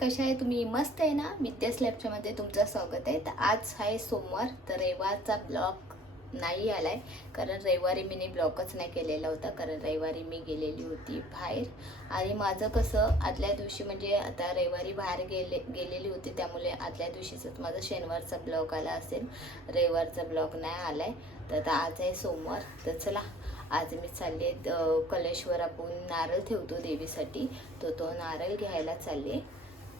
कशा आहे? तुम्ही मस्त आहे ना? नित्यास लॅबच्यामध्ये तुमचं स्वागत आहे. तर आज आहे सोमवार तर रविवारचा ब्लॉग नाही आलाय. कारण रविवारी मी ब्लॉकच नाही केलेला होता. कारण रविवारी मी गेलेली होती बाहेर. आणि माझं कसं आदल्या दिवशी म्हणजे आता रविवारी बाहेर गेले गेलेली होती. त्यामुळे आदल्या दिवशीच माझा शनिवारचा ब्लॉग आला असेल. रविवारचा ब्लॉग नाही आलाय. तर आता आज आहे सोमवार. तर चला आज मी चालले कलेश्वर आपण नारळ ठेवतो देवीसाठी. तो तो नारळ घ्यायला चालले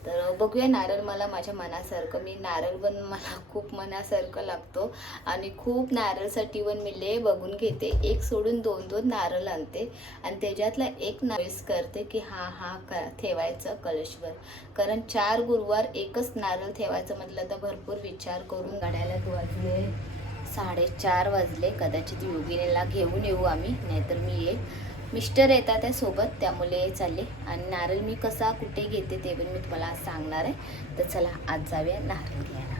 तर बघूया नारळ मला माझ्या मनासारखं मी नारळ पण मला खूप मनासारखं लागतो. आणि खूप नारळसाठी पण मी ले बघून घेते. एक सोडून दोन दोन नारळ आणते. आणि त्याच्यातला एक नावेस करते की हा हा क ठेवायचं कलेश्वर. कारण चार गुरुवार एकच नारळ ठेवायचं म्हटलं तर भरपूर विचार करून गाड्याला वाजले. साडेचार वाजले. कदाचित योगिनीला घेऊन येऊ आम्ही नाहीतर मी ये मिस्टर येतात आहे सोबत त्यामुळे चालले. आणि नारळ मी कसा कुठे घेते ते पण मी तुम्हाला सांगणार आहे. तर चला आज जाऊया नारळ घ्यायला.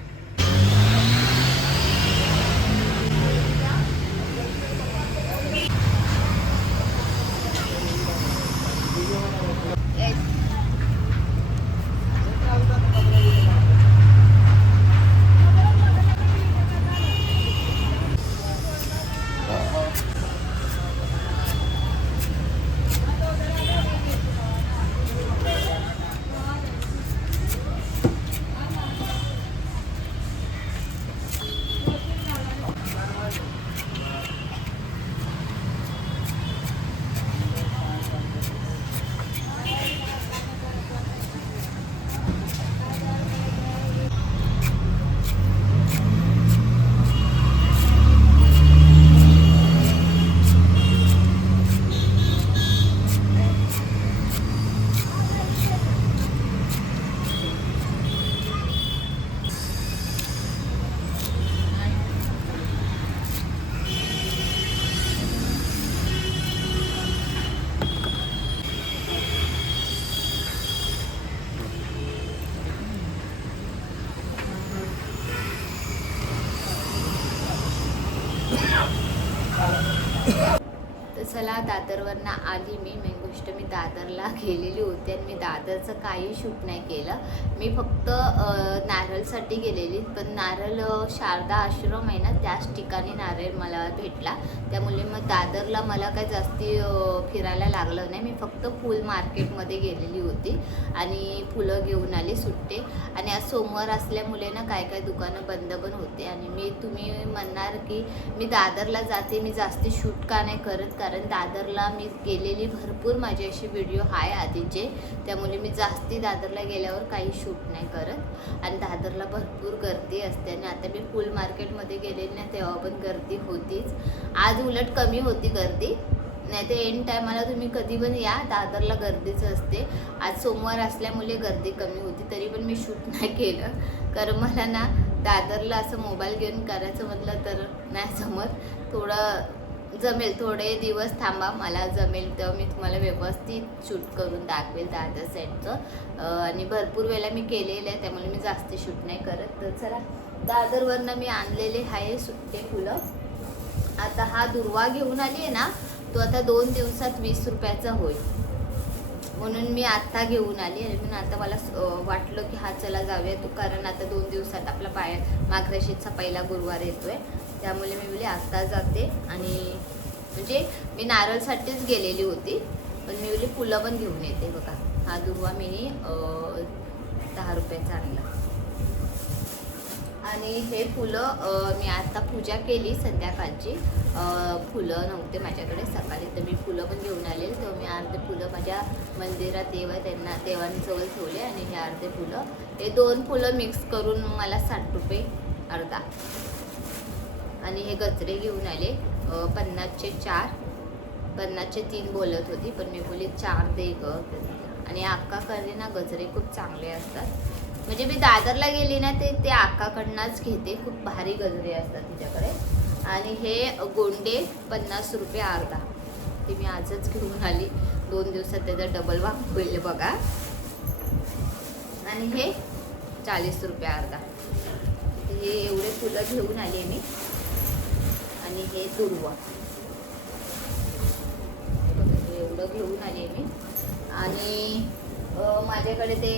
चला दादरवरनं आली मी. मेन गोष्ट मी दादरला गेलेली होती आणि मी दादरचं काही शूट नाही केलं. मी फक्त नारळसाठी गेलेली. पण नारळ शारदा आश्रम आहे ना त्याच ठिकाणी नारळ मला भेटला. त्यामुळे मग दादरला मला काही जास्ती फिरायला लागलं नाही. मी फक्त फुल मार्केटमध्ये गेलेली होती आणि फुलं घेऊन आली सुट्टे. आणि आज सोमवार असल्यामुळे ना काय काय दुकानं बंद पण होते. आणि मी तुम्ही म्हणणार की मी दादरला जाते मी जास्ती शूट का नाही करत? कारण दादरला मी गेलेली भरपूर माझे असे व्हिडिओ आहे आधीचे. त्यामुळे मी जास्ती दादरला गेल्यावर काही शूट नाही करत. आणि दादरला भरपूर गर्दी असते आणि आता मी फुल मार्केटमध्ये गेलेली ना तेव्हा पण गर्दी होतीच. आज उलट कमी होती गर्दी. नाही ते एंड टायमाला तुम्ही कधी पण या दादरला गर्दीच असते. आज सोमवार असल्यामुळे गर्दी कमी होती तरी पण मी शूट नाही केलं. कारण मला ना दादरला असं मोबाईल घेऊन करायचं म्हटलं तर नाही जमत. थोडं जमेल थोडे दिवस थांबा मला जमेल तेव्हा मी तुम्हाला व्यवस्थित शूट करून दाखवेल दादर सेटचं. आणि भरपूर वेळा मी केलेलं आहे त्यामुळे मी जास्त शूट नाही करत. तर चला दादरवरनं मी आणलेले आहे सुट्टे फुलं. आता हा दुर्वा घेऊन आली आहे ना तो आता दोन दिवसात वीस रुपयाचा होईल. म्हणून मी आत्ता घेऊन आली आणि म्हणून आता मला वाटलं की हा चला जाऊया. तो कारण आता दोन दिवसात आपला पाय माघराशीचा पहिला गुरुवार येतो आहे त्यामुळे मी बोले आत्ता जाते. आणि म्हणजे मी नारळसाठीच गेलेली होती. पण मी बोलली फुलं पण घेऊन येते बघा. हा दुर्वा मी दहा रुपयाचा आणला. आणि हे फुलं मी आता पूजा केली संध्याकाळची. फुलं नव्हते माझ्याकडे सकाळी तर मी फुलं पण घेऊन आले. तर मी अर्धे फुलं माझ्या मंदिरात देव आहे त्यांना देवांजवळ ठेवले आणि हे अर्धे फुलं. हे दोन फुलं मिक्स करून मला साठ रुपये अर्धा. आणि हे गजरे घेऊन आले. पन्नासचे चार. पन्नासचे तीन बोलत होती पण मी बोलली चार दे ग. आणि अक्का करणे ना गजरे खूप चांगले असतात. म्हणजे मी दादरला गेली ना ते ते आकाकडनंच घेते. खूप भारी गजरे असतात तिच्याकडे. आणि हे गोंडे पन्नास रुपये अर्धा. ते मी आजच घेऊन आली. दोन दिवसात त्याचा डबल वाप होईल बघा. आणि हे चाळीस रुपये अर्धा. हे एवढे फुलं घेऊन आले मी. आणि हे दुर्वा. एवढं घेऊन आले मी. आणि माझ्याकडे ते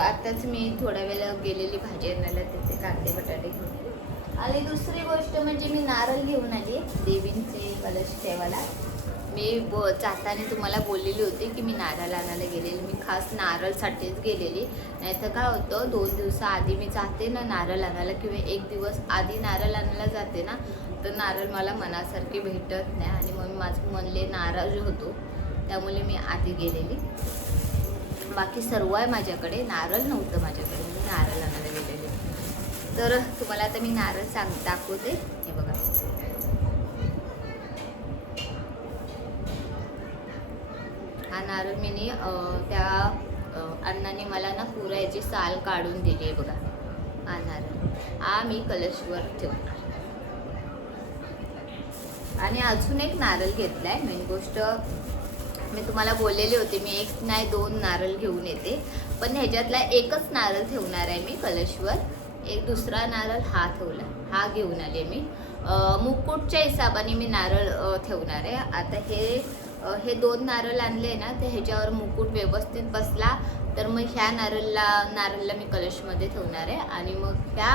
आत्ताच मी थोड्या वेळा गेलेली भाजी आणायला त्याचे कांदे बटाटे घेऊन आणि दुसरी गोष्ट म्हणजे मी नारळ घेऊन आली देवींचे कलश ठेवायला. मी ब जाताना तुम्हाला बोललेली होती की मी नारळ आणायला गेलेली. मी खास नारळसाठीच गेलेली. नाही तर काय होतं दोन दिवसाआधी मी जाते ना नारळ आणायला किंवा एक दिवस आधी नारळ आणायला जाते ना तर नारळ मला मनासारखे भेटत नाही. आणि मग माझं मनले नाराज होतो त्यामुळे मी आधी गेलेली. बाकी सर्व आहे माझ्याकडे. नारळ नव्हतं माझ्याकडे. मी नारळ आणायला गेलेले. तर तुम्हाला आता मी नारळ सांग दाखवते. हे बघा. हा नारळ मी त्या अण्णाने अण्णांनी मला ना पुरायची साल काढून दिली आहे बघा. हा नारळ. हा मी कलशवर ठेवणार. आणि अजून एक नारळ घेतलाय. मेन गोष्ट मी तुम्हाला बोललेले होते मी एक नाही दोन नारळ घेऊन येते. पण ह्याच्यातला एकच नारळ ठेवणार आहे मी कलशवर. एक दुसरा नारळ हा ठेवला हा घेऊन आले मी. मुकुटच्या हिसाबाने मी नारळ ठेवणार आहे. आता हे हे दोन नारळ आणले ना तर ह्याच्यावर मुकुट व्यवस्थित बसला तर मग ह्या नारळला नारळला मी कलशमध्ये ठेवणार आहे. आणि मग ह्या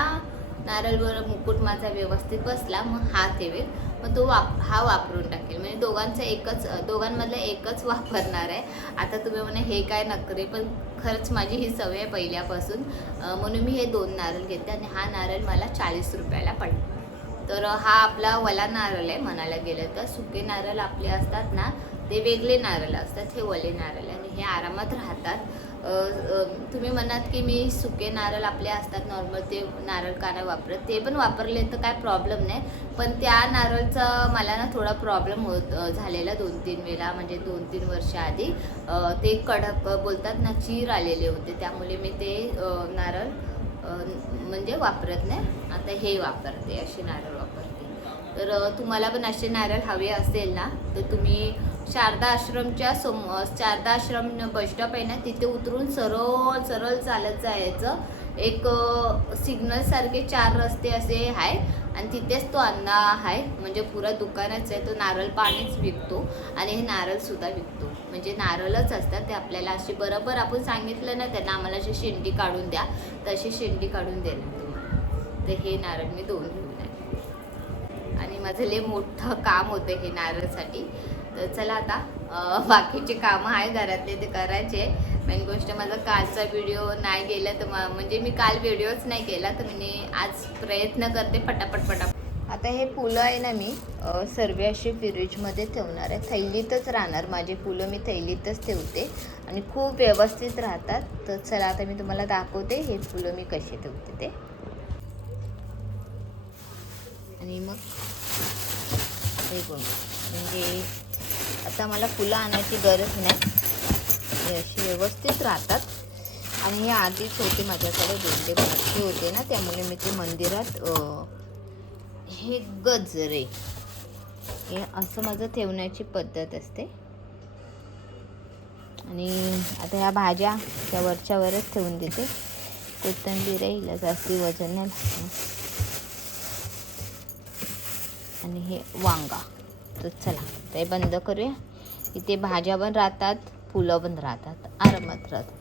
नारळवर मुकुट माझा व्यवस्थित बसला मग हा ठेवेल. मग तो वाप हा वापरून टाकेल. म्हणजे दोघांचा एकच दोघांमधला एकच वापरणार आहे. आता तुम्ही म्हणा हे काय नकरे पण खरंच माझी ही सवय आहे पहिल्यापासून. म्हणून मी हे दोन नारळ घेते आणि हा नारळ मला चाळीस रुपयाला पडला. तर हा आपला वला नारळ आहे म्हणायला गेलं तर. सुके नारळ आपले असतात ना ते वेगळे नारळ असतात हे वले नारळ आहे. आणि हे आरामात राहतात. तुम्ही म्हणात की मी सुके नारळ आपले असतात नॉर्मल ते नारळ का नाही वापरत ते पण वापरले तर काय प्रॉब्लेम नाही. पण त्या नारळचा मला ना थोडा प्रॉब्लेम होत झालेला दोन तीन वेळा म्हणजे दोन तीन वर्ष आधी. ते कडक बोलतात ना चीर आलेले होते त्यामुळे मी ते नारळ म्हणजे वापरत नाही. आता हे वापरते असे नारळ वापरते. तर तुम्हाला पण असे नारळ हवे असेल ना तर तुम्ही शारदा आश्रमच्या सम शारदा आश्रम बस स्टॉप आहे ना तिथे उतरून सरळ सरळ चालत जायचं. एक सिग्नलसारखे चार रस्ते असे आहे आणि तिथेच तो अण्णा आहे म्हणजे पुरा दुकानच आहे तो नारळ पाणीच विकतो आणि हे नारळसुद्धा विकतो. म्हणजे नारळच असतात ते आपल्याला. अशी बरोबर आपण सांगितलं ना त्यांना आम्हाला अशी शेंडी काढून द्या तशी शेंडी काढून देणार तुम्हाला. तर हे नारळ मी दोन घेऊन आहे आणि माझं लय मोठं काम होतं हे नारळसाठी. तर चला आता बाकीचे कामं आहे घरातले ते करायचे. मेन गोष्ट माझा कालचा व्हिडिओ नाही गेला तर म्हणजे मी काल व्हिडिओच नाही केला तर मी आज प्रयत्न करते पटापट पटापट. आता हे फुलं आहे ना मी सर्व अशी फ्रीजमध्ये ठेवणार आहे. थैलीतच राहणार माझे फुलं मी थैलीतच ठेवते. आणि खूप व्यवस्थित राहतात. तर चला आता मी तुम्हाला दाखवते हे फुलं मी कसे ठेवते ते. आणि मग हे बघ म्हणजे आता मला फुलं आणायची गरज नाही. हे अशी व्यवस्थित राहतात. आणि हे आधीच होते माझ्याकडे दोन ते मोठे होते ना त्यामुळे मी ते मंदिरात हे गजरे. हे असं माझं ठेवण्याची पद्धत असते. आणि आता ह्या भाज्या त्या वरच्यावरच ठेवून देते. कोथंबीर येईल जास्ती वजन नाही आणि हे वांगा. तर चला ते बंद करूया. इथे भाज्या पण राहतात फुलं पण राहतात आरामात राहतात.